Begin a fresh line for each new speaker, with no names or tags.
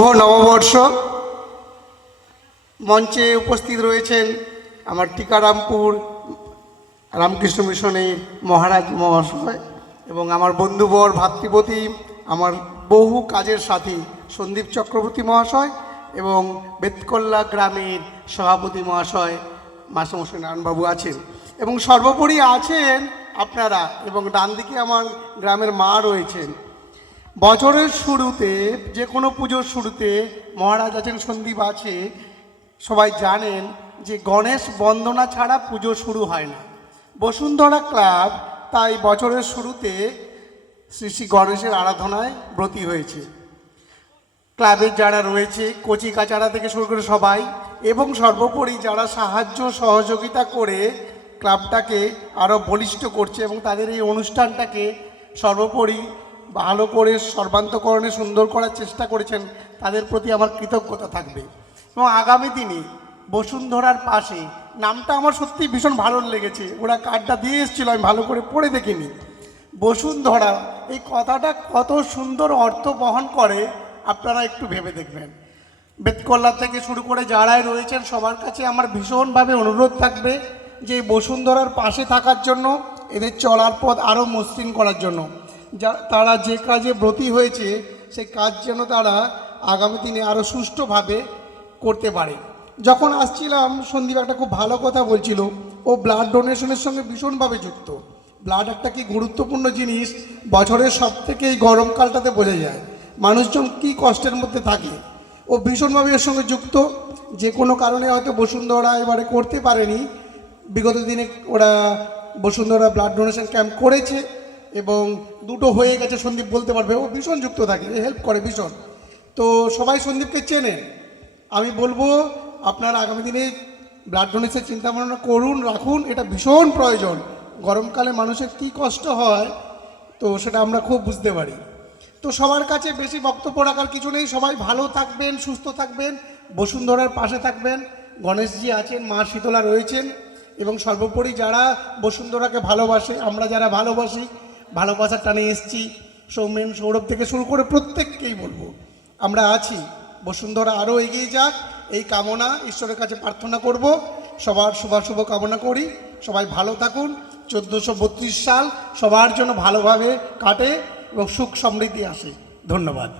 শুভ নববর্ষ। মঞ্চে উপস্থিত রয়েছেন আমার টিকারামপুর রামকৃষ্ণ মিশনের মহারাজ মহাশয় এবং আমার বন্ধুবর, ভাতৃপতি, আমার বহু কাজের সাথী সন্দীপ চক্রবর্তী মহাশয় এবং বেতকল্লা গ্রামের সভাপতি মহাশয় মাসমশাই নারায়ণবাবু আছেন। এবং সর্বোপরি আছেন আপনারা এবং ডান দিকে আমার গ্রামের মা রয়েছেন। বছরের শুরুতে, যে কোনো পুজোর শুরুতে মহারাজ আছেন, সন্দীপ আছে, সবাই জানেন যে গণেশ বন্দনা ছাড়া পুজো শুরু হয় না। বসুন্ধরা ক্লাব তাই বছরের শুরুতে শ্রী শ্রী গণেশের আরাধনায় ব্রতী হয়েছে। ক্লাবের যারা রয়েছে, কচি কাচারা থেকে শুরু করে সবাই এবং সর্বোপরি যারা সাহায্য, সহযোগিতা করে ক্লাবটাকে আরও বলিষ্ঠ করছে এবং তাদের এই অনুষ্ঠানটাকে সর্বোপরি ভালো করে সর্বান্তকরণে সুন্দর করার চেষ্টা করেছেন, তাদের প্রতি আমার কৃতজ্ঞতা থাকবে। এবং আগামী দিনে বসুন্ধরার পাশে, নামটা আমার সত্যি ভীষণ ভালো লেগেছে, ওরা কার্ডটা দিয়ে এসেছিল, আমি ভালো করে পড়ে দেখিনি। বসুন্ধরা, এই কথাটা কত সুন্দর অর্থ বহন করে, আপনারা একটু ভেবে দেখবেন। বেতকল্লা থেকে শুরু করে যারাই রয়েছেন, সবার কাছে আমার ভীষণভাবে অনুরোধ থাকবে যে বসুন্ধরার পাশে থাকার জন্য, এদের চলার পথ আরও মসৃণ করার জন্য। যা, তারা যে কাজে ব্রতী হয়েছে সেই কাজ যেন তারা আগামী দিনে আরও সুষ্ঠুভাবে করতে পারে। যখন আসছিলাম, সন্দীপ একটা খুব ভালো কথা বলছিল। ও ব্লাড ডোনেশনের সঙ্গে ভীষণভাবে যুক্ত। ব্লাড একটা কি গুরুত্বপূর্ণ জিনিস, বছরের সব থেকে এই গরমকালটাতে বোঝা যায়। মানুষজন কি কষ্টের মধ্যে থাকে। ও ভীষণভাবে এর সঙ্গে যুক্ত। যে কোনো কারণে হয়তো বসুন্ধরা এবারে করতে পারেনি। বিগত দিনে ওরা বসুন্ধরা ব্লাড ডোনেশন ক্যাম্প করেছে। এবং দুটো হয়ে গেছে, সন্দীপ বলতে পারবে। ও ভীষণ যুক্ত থাকে হেল্প করে ভীষণ। তো সবাই সন্দীপকে চেনেন। আমি বলব, আপনার আগামী দিনে ব্লাড ডোনেশনের চিন্তা ভাবনা করুন, রাখুন, এটা ভীষণ প্রয়োজন। গরমকালে মানুষের কী কষ্ট হয়, তো সেটা আমরা খুব বুঝতে পারি। তো সবার কাছে বেশি বক্তব্য রাখার কিছু নেই। সবাই ভালো থাকবেন, সুস্থ থাকবেন, বসুন্ধরার পাশে থাকবেন। গণেশজি আছেন, মা শীতলা রয়েছেন এবং সর্বোপরি যারা বসুন্ধরাকে ভালোবাসে, আমরা যারা ভালোবাসি ভালোবাসার টানে এসছি। সৌমেন সৌরভ থেকে শুরু করে প্রত্যেককেই বলব। আমরা আছি। বসুন্ধরা আরও এগিয়ে যাক। এই কামনা ঈশ্বরের কাছে প্রার্থনা করব। সবার শুভ কামনা করি। সবাই ভালো থাকুন। চোদ্দোশো সাল সবার জন্য ভালোভাবে কাটে এবং সুখ সমৃদ্ধি আসে। ধন্যবাদ।